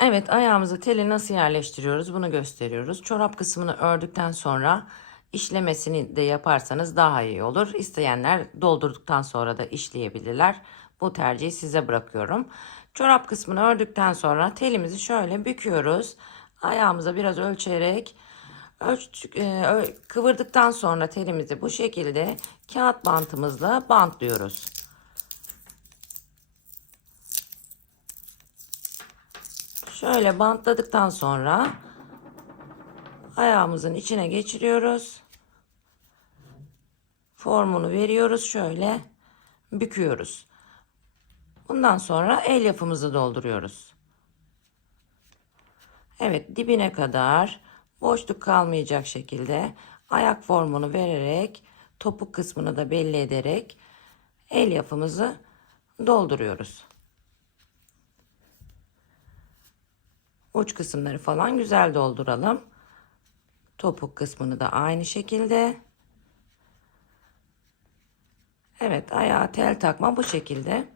Evet ayağımızı teli nasıl yerleştiriyoruz bunu gösteriyoruz. Çorap kısmını ördükten sonra işlemesini de yaparsanız daha iyi olur. İsteyenler doldurduktan sonra da işleyebilirler. Bu tercihi size bırakıyorum. Çorap kısmını ördükten sonra telimizi şöyle büküyoruz. Ayağımıza biraz ölçerek ölçtük, e, kıvırdıktan sonra telimizi bu şekilde kağıt bantımızla bantlıyoruz. Şöyle bantladıktan sonra ayağımızın içine geçiriyoruz. Formunu veriyoruz şöyle büküyoruz. Bundan sonra el yapımızı dolduruyoruz. Evet dibine kadar boşluk kalmayacak şekilde ayak formunu vererek topuk kısmını da belli ederek el yapımızı dolduruyoruz. Uç kısımları falan güzel dolduralım. Topuk kısmını da aynı şekilde. Evet ayağa tel takma bu şekilde.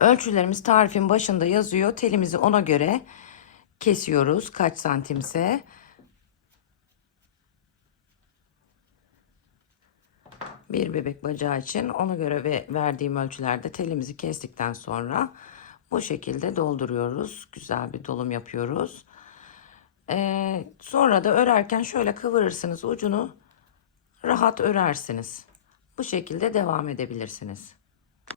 Ölçülerimiz tarifin başında yazıyor. Telimizi ona göre kesiyoruz kaç santimse. Bir bebek bacağı için ona göre ve verdiğim ölçülerde telimizi kestikten sonra bu şekilde dolduruyoruz. Güzel bir dolum yapıyoruz. Ee, sonra da örerken şöyle kıvırırsınız ucunu rahat örersiniz. Bu şekilde devam edebilirsiniz.